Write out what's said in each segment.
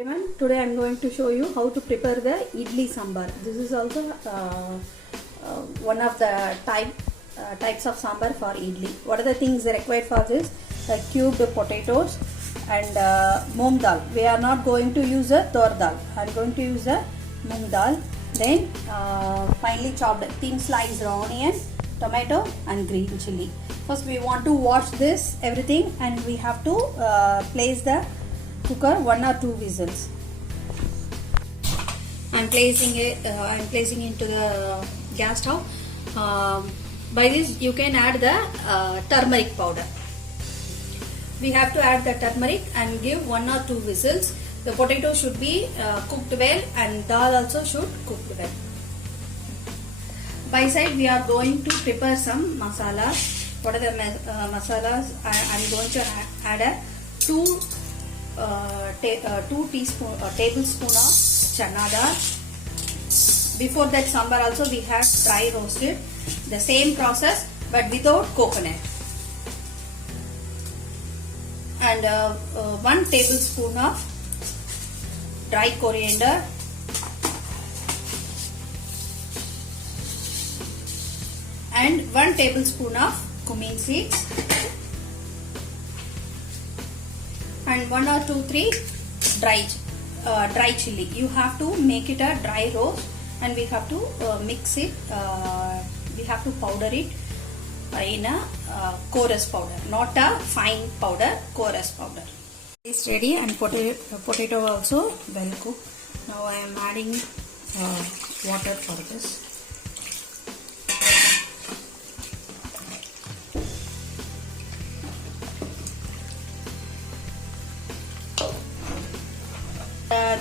Everyone, today I am going to show you how to prepare the idli sambar. This is also one of the types of sambar for idli. What are the things required for this? Cubed potatoes and moong dal. We are not going to use a tur dal. I am going to use a moong dal. Then finely chopped thin sliced onion, tomato and green chili. First we want to wash this everything and we have to place the cooker 1 or 2 whistles. I'm placing into the gas stove. By this you can add the turmeric powder. We have to add the turmeric and give 1 or 2 whistles. The potato should be cooked well and dal also should cook well. By side we are going to prepare some masalas. What are the masalas? I'm going to add a 2 tablespoon of chana dal. Before that sambar also we have dry roasted. The same process but without coconut. And 1 tablespoon of dry coriander. And 1 tablespoon of cumin seeds. And 1 or 2-3 dry chili. You have to make it a dry roast and we have to mix it. We have to powder it in a coarse powder, not a fine powder, coarse powder. It's ready and potato also well cooked. Now I am adding water for this.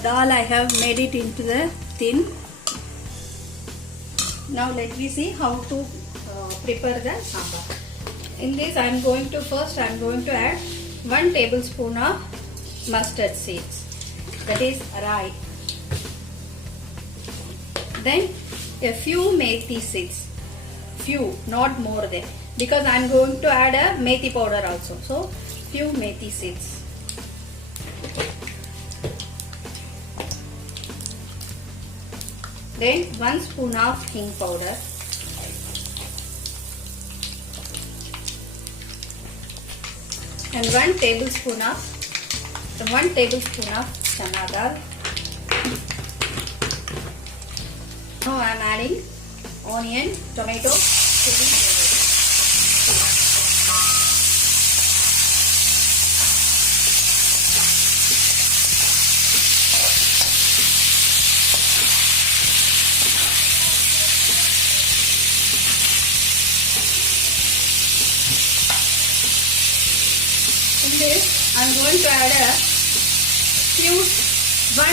Dal I have made it into the tin. Now let me see how to prepare the sambar. In this I am going to add 1 tablespoon of mustard seeds, that is rai. Then a few methi seeds, few, not more than, because I am going to add a methi powder also. So few methi seeds. Then 1 spoon of hing powder. And 1 tablespoon of chana dal. Now I am adding onion, tomato, chili. In this, I am going to add a 1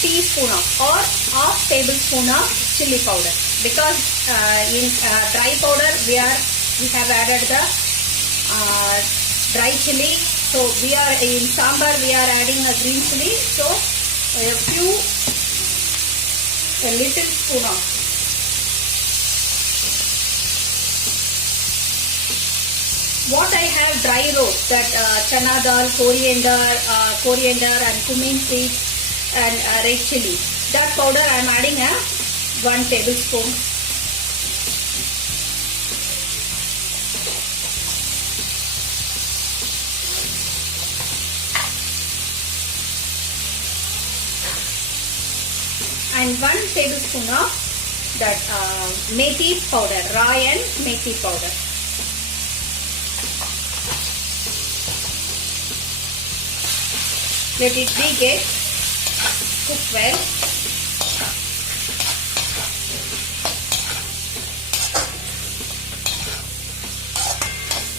teaspoon or half tablespoon of chili powder, because in dry powder we have added the dry chili. So in sambar we are adding a green chili. So a little spoon of. What I have dry roast, that chana dal, coriander and cumin seeds and red chili. That powder I am adding a 1 tablespoon. And 1 tablespoon of that methi powder, rai and methi powder. Let it get cooked well.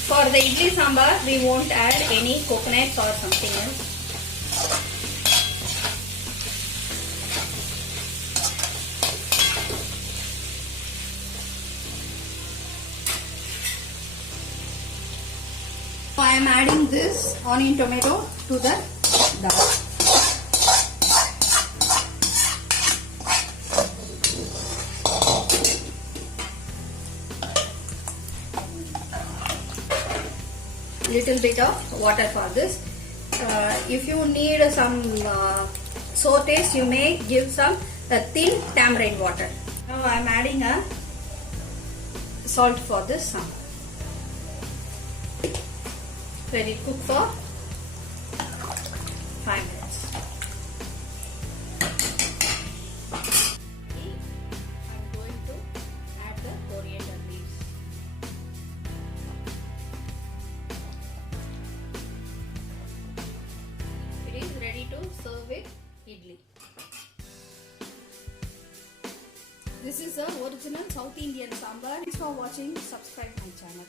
For the idli sambar, we won't add any coconuts or something else. I am adding this onion tomato to the dal. Little bit of water for this. If you need some sour taste, you may give some thin tamarind water. Now I am adding a salt for this sambar. Let it cook for 5 minutes. I am going to add the coriander leaves. It is ready to serve with idli. This is the original South Indian sambar. Thanks for watching. Subscribe my channel.